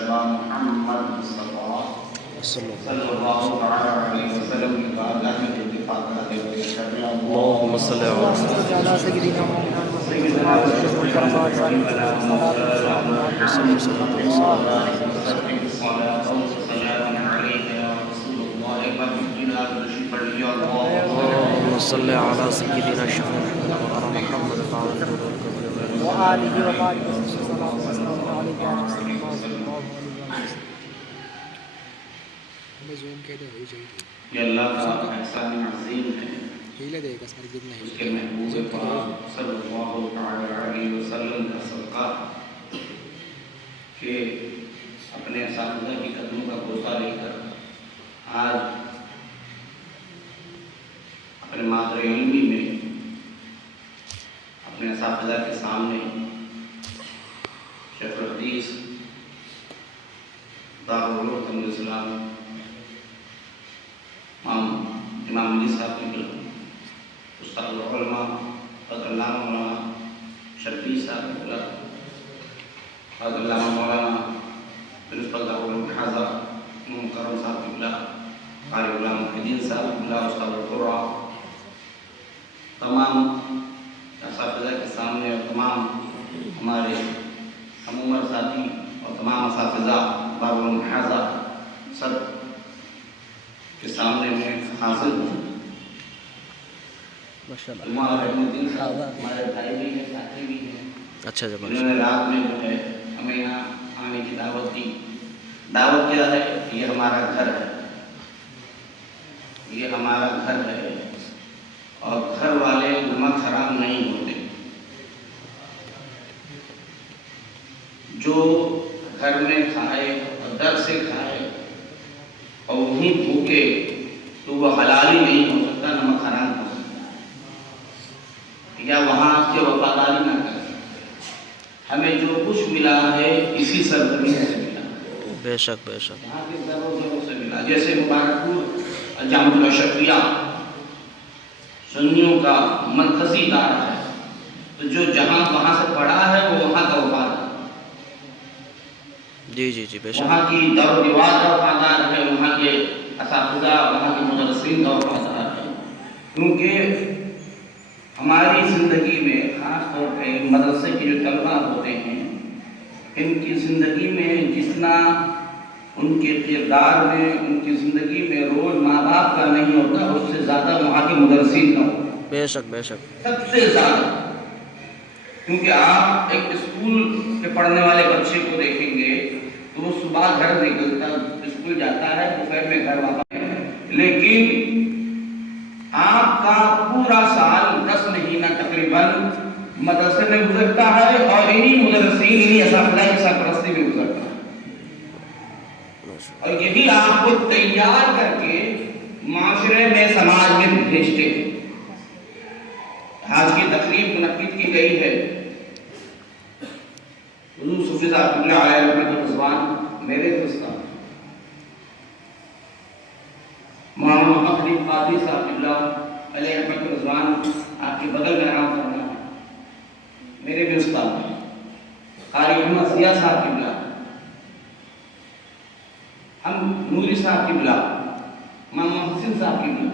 مجتبی محمد مصطفیٰ صلی اللہ علیہ وسلم کی بارگاہ میں اتفاق کرتے ہوئے اللہم صلی علی سیدنا محمد سیدنا صلی علی سیدنا محمد وآلہ وبارک یہ اللہ کا احسان عظیم ہے اس کے محبوب پاک صلی اللہ علیہ وسلم کا صدقہ کہ اپنے اساتذہ کی قدموں کا بوسہ لے کر آج اپنے مادر علمی میں اپنے اساتذہ کے سامنے شیخ الحدیث دارالعلوم الاسلام امام علی صاحب کی استاد العلماء حضرت علامہ مولانا شرفی صاحب حضرت علامہ مولانا پرنسپل دارالعلوم حضرت مکرم صاحب کی قاری غلام الدین صاحب کی استاد القرآن تمام اساتذہ کے سامنے اور تمام ہمارے ہم عمر ساتھی اور تمام اساتذہ دارالعلوم حضرت سب کے سامنے میں حاضر ہوں۔ الدین صاحب ہمارے بھائی بھی ہیں، ساتھی بھی ہیں، اچھا جب انہوں نے رات میں جو ہے ہمیں یہاں آنے کی دعوت دی۔ دعوت کیا ہے؟ یہ ہمارا گھر ہے، یہ ہمارا گھر ہے اور گھر والے نمک حرام نہیں ہوتے۔ جو گھر میں کھائے اور در سے کھائے اور وہیں بھوکے تو وہ حلالی نہیں ہو سکتا، نمک حرام ہو سکتا ہے، یا وہاں آپ کے وفاداری نہ کر سکتے۔ ہمیں جو کچھ ملا ہے اسی سرزمین سے ملا، بے شک بے شک، یہاں کے ضرور سے ملا۔ جیسے مبارکپور جامع الاشرفیہ سنیوں کا مرکزی دار ہے، تو جو جہاں وہاں سے پڑھا ہے وہ وہاں کا وفادار، جی جی جی بے شک، وہاں کی دار و دیوار کا وفادار ہے، وہاں کے اساتذہ، وہاں کے مدرسین کا وفادار ہے۔ کیونکہ ہماری زندگی میں خاص طور پہ مدرسے کے جو طلبہ ہوتے ہیں، ان کی زندگی میں جتنا ان کے کردار میں، ان کی زندگی میں رول ماں باپ کا نہیں ہوتا، اس سے زیادہ وہاں کے مدرسین کا ہوتا ہے، بے شک بے شک، سب سے زیادہ۔ کیونکہ آپ ایک اسکول کے پڑھنے والے بچے کو دیکھیں گے تو وہ صبح گھر نکلتا، اسکول جاتا ہے، دوپہر میں گھر واپس ہے، لیکن آپ کا پورا سال 10 مہینہ تقریباً مدرسے میں گزرتا ہے اور انہی مدرسین، انہی اساتذہ کی سرپرستی میں گزرتا ہے، اور یہی آپ کو تیار کر کے معاشرے میں، سماج میں بھیجتے ہیں۔ آج کی تقریب منعقد کی گئی ہے حضور صوفی صاحب اللہ علیہ رحمۃ الرضوان، میرے دوستان مولانا محمد حنیف قادری صاحب اللہ علیہ رحمۃ الرضوان آپ کے بغل میں آرام کرنا ہے، میرے بھی استاد ہیں، قاری احمد ضیاء صاحب کی بلا، ہم نوری صاحب کی بلا، امام محسن صاحب کی بلا۔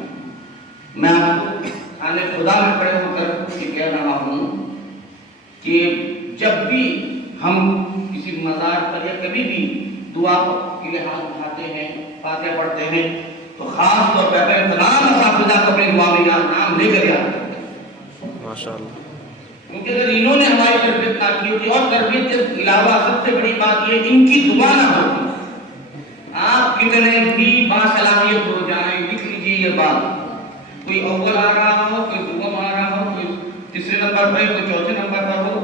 میں آپ کو آنے خدا میں کھڑے ہو کر یہ کہہ رہا ہوں کہ جب بھی ہم کسی مزار پر یا کبھی بھی دعا کے لیے ہاتھ اٹھاتے ہیں، فاتحہ پڑھتے ہیں، تو خاص طور پر اپنے تمام اساتذہ کو اپنی دعا میں نام لے کر یاد کرتے ہیں، ماشاءاللہ، کیونکہ اگر انہوں نے ہماری تربیت نہ کی ہوتی، اور تربیت کے علاوہ سب سے بڑی بات یہ ان کی دعا نہ ہوتی، آپ کتنے بھی باصلاحیت ہو جائیں، لکھ لیجیے یہ بات، کوئی اول آ رہا ہو، کوئی دوم آ رہا ہو، کوئی تیسرے نمبر پر، کوئی چوتھے نمبر پر ہو،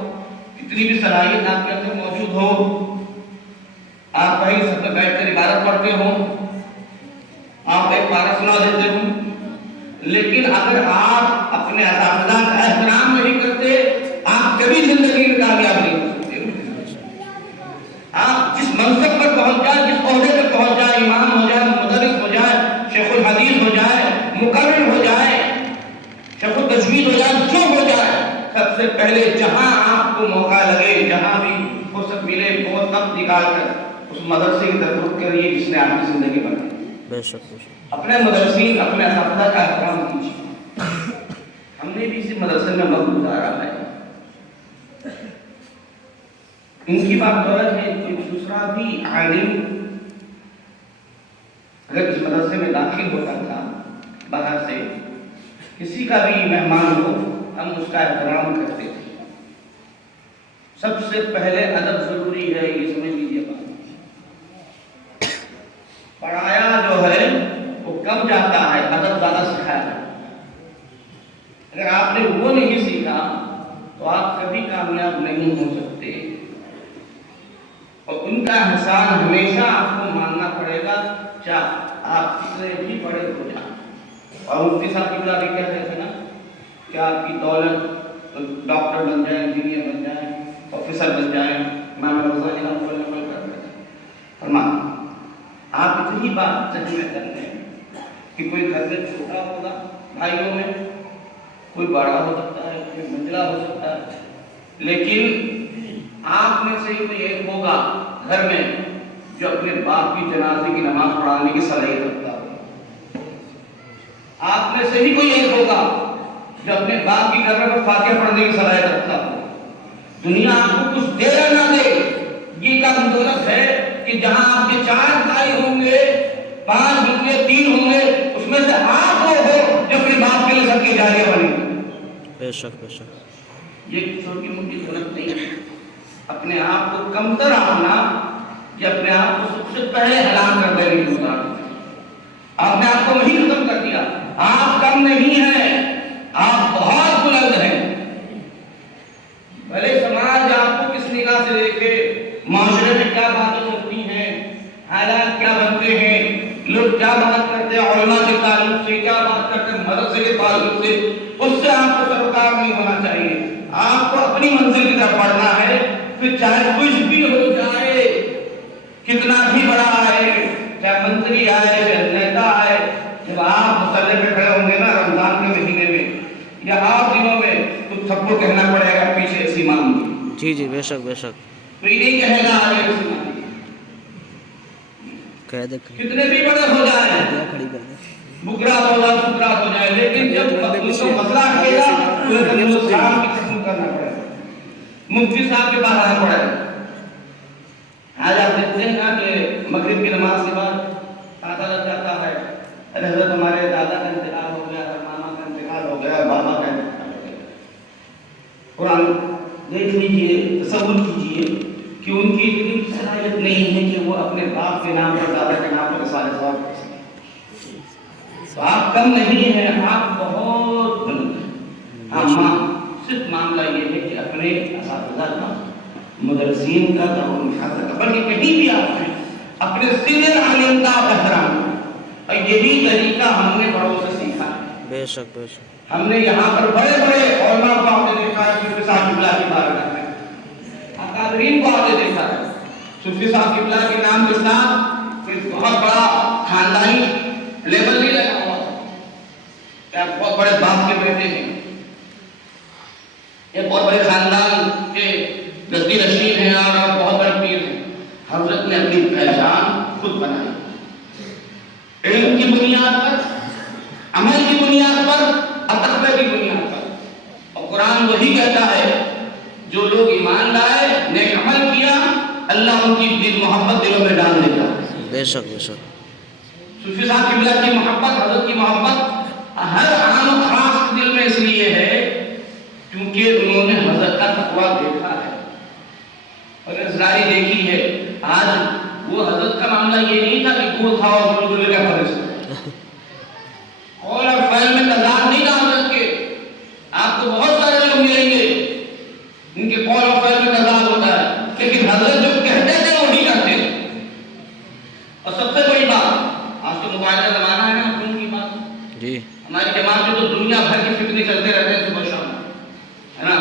کتنی بھی صلاحیت آپ کے اندر موجود ہو، آپ کہیں سب میں بیٹھ کر عبادت پڑھتے ہو، آپ ایک پارہ سنا دیتے ہو، لیکن اگر آپ اپنے اساتذہ کا احترام نہیں کرتے، آپ کبھی زندگی میں کامیاب نہیں ہو سکتے۔ آپ جس منصب پر پہنچ جائے، جس عہدے پر پہنچ جائے، امام ہو جائے، مدرس ہو جائے، شیخ الحدیث ہو جائے، مقرر ہو جائے، شیخ التجوید ہو جائے، جو ہو جائے، سب سے پہلے جہاں آپ کو موقع لگے، جہاں بھی فرصت ملے، بہت وقت نکال کر اس مدرسے کی طرف رخ کریے جس نے آپ کی زندگی بنائی. بے شک بے شک اپنے مدرسین اپنے اساتذہ کا احترام کیجیے. ہم نے بھی اسی مدرسے میں وقت گزارا ہے. ان کی بات غلط ہے. کوئی دوسرا بھی عالم اگر اس مدرسے میں داخل ہوتا تھا باہر سے, کسی کا بھی مہمان ہو, ہم اس کا احترام کرتے تھے. سب سے پہلے ادب ضروری ہے, یہ سمجھ لیجیے بات. پڑھایا جو ہے وہ کم جاتا ہے, ادب زیادہ سکھایا جاتا ہے. اگر آپ نے وہ نہیں سیکھا تو آپ کبھی کامیاب نہیں ہو سکتے. اور ان کا احسان ہمیشہ آپ کو ماننا پڑے گا, چاہے آپ کتنے بھی بڑے ہو جائیں. اور مفتی صاحب کی بھی کہتے تھے نا کہ آپ کی دولت ڈاکٹر بن جائیں, انجینئر بن جائیں, آفیسر بن جائیں. امام رضا جی عمل کرتے تھے. فرمایا آپ اتنی بات ذہن میں کر لیں کہ کوئی گھر میں چھوٹا ہوگا بھائیوں میں, کوئی بڑا ہو سکتا ہے, کوئی منجلا ہو سکتا ہے, لیکن آپ میں سے کوئی ایک ہوگا گھر میں جو اپنے باپ کی جنازے کی نماز پڑھانے کی صلاحیت رکھتا ہوگا. آپ میں سے ہی کوئی ایک ہوگا جو اپنے باپ کی قبر پر فاتحہ پڑھنے کی صلاحیت رکھتا ہوگا. دنیا آپ کو کچھ دے یا نہ دے, یہ کم دولت ہے کہ جہاں آپ کے 4 بھائی ہوں گے, 5 ہوں گے, 3 ہوں گے, اس میں سے آپ وہ ہو جو اپنے باپ کے لیے سب کی جاریہ بنے. بے شک بے شک. یہ چھوٹی موٹی غلط نہیں ہے. اپنے آپ کو کمتر آنا یہ اپنے آپ کو سب سے پہلے ہلاک کر دینے کی بات ہے. آپ نے آپ کو وہی ختم کر دیا. آپ کم نہیں ہیں, آپ بہت بلند ہیں. بھلے سماج آپ کو کس نگاہ سے دیکھے, معاشرے میں کیا باتیں چلتی ہیں, حالات کیا بنتے ہیں, لوگ کیا بات کرتے ہیں علماء کے تعلق سے, کیا بات کرتے ہیں مدرسے کے تعلق سے, اس سے آپ کو سروکار نہیں ہونا چاہیے. آپ کو اپنی منزل کی طرف بڑھنا ہے. پھر چاہے کچھ بھی ہو جائے, کتنا بھی بڑا آئے, چاہے منتری آئے, چاہے نیتا آئے, جب آپ مسئلے پہ کھڑے ہوں گے نا رمضان کے مہینے میں یا آپ دنوں میں, تو سب کو کہنا پڑے گا پیچھے ایسی مانگ دی. جی جی بے شک بے شک. کوئی نہیں کہے گا آگے ایسی مانگ دی. کہہ دے کتنے بھی بڑے ہو جائیں, بکرا ہو جائے, سکرا ہو جائے, لیکن جب مسئلہ اٹھے گا تو اسلام کی قسم کرنا پڑے گا, مفتی صاحب کے پاس آنا پڑے گا. آج آپ دیکھتے ہیں نا کہ مغرب کی نماز کے بعد پتہ لگ جاتا ہے ارے حضرت ہمارے دادا کا انتقال ہو گیا, ماما کا انتقال ہو گیا, بابا کا انتقال ہو گیا. قرآن دیکھ لیجیے, تصور کیجیے کہ ان کی اتنی صلاحیت نہیں ہے کہ وہ اپنے باپ کے نام پر, دادا کے نام پر سارے ثواب کر سکیں. تو آپ کم نہیں ہیں, آپ بہت بلند ہیں. ہاں, صرف معاملہ یہ ہے کہ اپنے اساتذہ کا, مدرسین کا محافظت کا, بلکہ کہیں بھی آپ ہیں اپنے سینئر عالم کا احترام. اور یہی طریقہ ہم نے بڑوں سے سیکھا ہے. بے شک بے شک. ہم نے یہاں پر بڑے بڑے علماء کو آپ نے دیکھا ہے, صوفی صاحب قبلہ کی بارگاہ میں اکابرین کو آپ نے دیکھا ہے. صوفی صاحب قبلہ کے نام کے ساتھ ایک بہت بڑا خاندانی لیبل نہیں لگا ہوا کہ آپ بہت بڑے باپ کے بیٹے ہیں, یہ بہت بڑے خاندان کے گدی رشید ہیں اور آپ بہت بڑے پیر ہیں. حضرت نے اپنی پہچان خود بنائی, علم کی بنیاد پر, عمل کی بنیاد پر, تقوی کی بنیاد پر. اور قرآن وہی کہتا ہے جو لوگ ایمان لائے, نیک عمل کیا, اللہ ان کی دل محبت دلوں میں ڈال دیتا ہے. بے شک بے شک. صوفی صاحب قبلہ کی محبت, حضرت کی محبت ہر عام و خاص دل میں اس لیے ہے کیونکہ انہوں نے حضرت کا تقوی دیکھا ہے اور ازداری دیکھی ہے. آج وہ حضرت کا معاملہ یہ نہیں تھا کہ گڑ کھاؤ گلگلے کا فرض ہے, اور فعل میں تضاد نہیں تھا حضرت کے. آپ کو بہت سارے لوگ ملیں گے ان کے قول اور فعل میں تضاد ہوتا ہے, لیکن حضرت جو کہتے تھے وہی کرتے. اور سب سے بڑی بات, آج تو موبائل کا زمانہ ہے نا, فون کی بات جی, ہماری جماعت میں تو دنیا بھر کی فتنے چلتے رہتے ہیں صبح شام, ہے نا.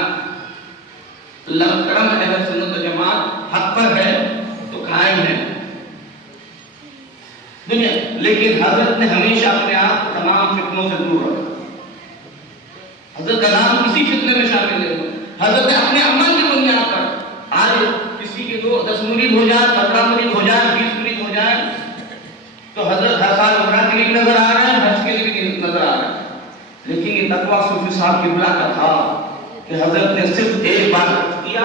اللہ کرم اہل سنت و جماعت حق پر ہے تو قائم ہے دنیا, لیکن حضرت نے ہمیشہ اپنے آپ کو تمام فتنوں سے دور رکھا. حضرت کا نام کسی فتنے میں شامل نہیں ہوا. حضرت نے اپنے عمل کی بنیاد پر, آج کسی کے 10 مرید ہو جائے, 15 مرید ہو جائے, قبلہ کا تھا کہ حضرت نے صرف ایک بار کیا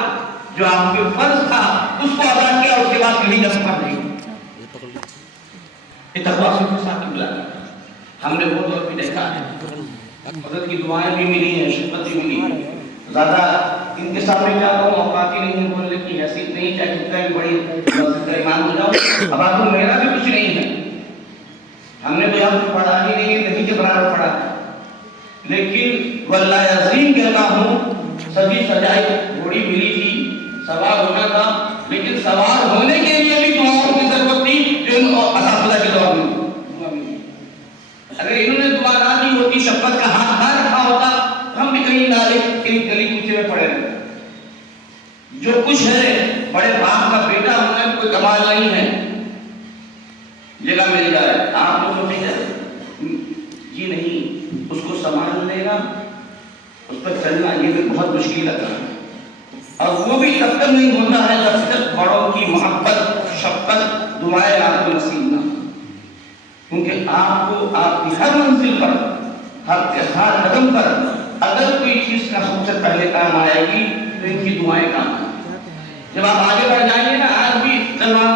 جو آپ کے فرض تھا اس کو ادا کیا، اس کے بعد کہیں کا سفر نہیں۔ یہ تقویٰ صرف صاحب قبلہ ہم نے بہت دور بھی دیکھا ہے، حضرت کی دعائیں بھی ملی ہیں، شفقت بھی ملی ہے۔ زیادہ ان کے سامنے کیا کہوں، اوقات ہی نہیں ہے بولنے کی حیثیت نہیں، چاہے کتنا بھی بڑی مسجد کا امام ہو جاؤ، اب آپ کو میرا بھی کچھ نہیں ہے، ہم نے تو یہاں کچھ پڑھا ہی نہیں ہے، نہیں کے برابر پڑھا ہے، لیکن واللہ عظیم کہتا ہوں سبھی سجائی گھوڑی ملی تھی، سوار ہونا تھا، لیکن سوار ہونے کے لیے بھی دعاؤں کی ضرورت تھی جو ان اساتذہ کے دور میں۔ اگر انہوں نے دعا نہ دی ہوتی، شفقت کا ہاتھ نہ رکھا ہوتا، ہم بھی کہیں نالے کہیں گلی کوچے میں پڑے رہتے۔ جو کچھ ہے بڑے باپ کا بیٹا ہونا کوئی کمال نہیں ہے، جگہ مل جائے آپ لوگ سوچیں گے جی نہیں، اس کو سنبھال لینا، اس پر چلنا یہ بھی بہت مشکل لگتا ہے، اور وہ بھی تب تک نہیں ہوتا ہے جب تک بڑوں کی محبت شفقت دعائیں آپ کو نصیب نہ، کیونکہ آپ کو آپ کی ہر منزل پر ہر قدم پر اگر کوئی چیز کا سب سے پہلے کام آئے گی تو ان کی دعائیں کام آئیں گی۔ جب آپ آگے بڑھ جائیں گے نا، آج بھی سلمان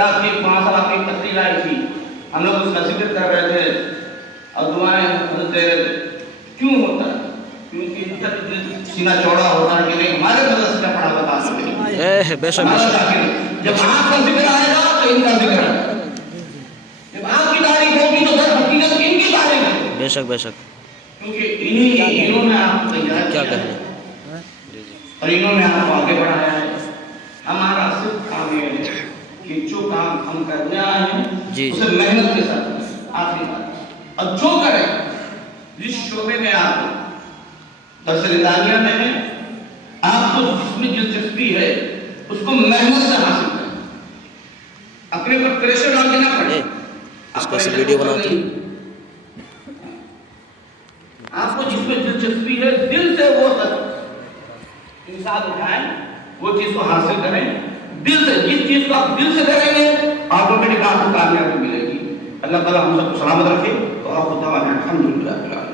آپ کی 5 سال آپ کی تقریر آئی تھی، ہم لوگ اس کا ذکر کر رہے تھے، اور دعائیں حضرت کیوں ہوتا ہے؟ کیونکہ ان کا دل سینہ چوڑا ہوتا ہے کہ نہیں ہمارے مدرسے کا پڑھا بتا سکتے، بے شک بے شک، جب آپ کا ذکر آئے گا تو ان کا ذکر آئے گا، جب آپ کی تعریف ہوگی تو در حقیقت ان کی تعریف ہے، بے شک بے شک، کیونکہ انہوں نے آپ کو تیار کیا کیا کہنا ہے اور انہوں نے آپ کو آگے بڑھایا ہے۔ ہمارا صرف کام یہ ہے کہ جو کام ہم کرنے آئے ہیں اسے محنت کے ساتھ آخری بات، اور جو کریں جس شعبے میں آپ درس نظامیہ میں ہیں، آپ کو جس میں دلچسپی ہے اس کو محنت سے حاصل کریں، اپنے پر پریشر ڈال کے نہ پڑے، اس کا ویڈیو بناتے آپ کو جس میں دلچسپی ہے دل سے وہ انسان اٹھائیں، وہ چیز کو حاصل کریں دل سے، جس چیز کو آپ دل سے کریں گے آٹومیٹک آپ کو کامیابی ملے گی۔ اللہ تعالیٰ ہم سب کو سلامت رکھے، تو آپ کو الحمدللہ۔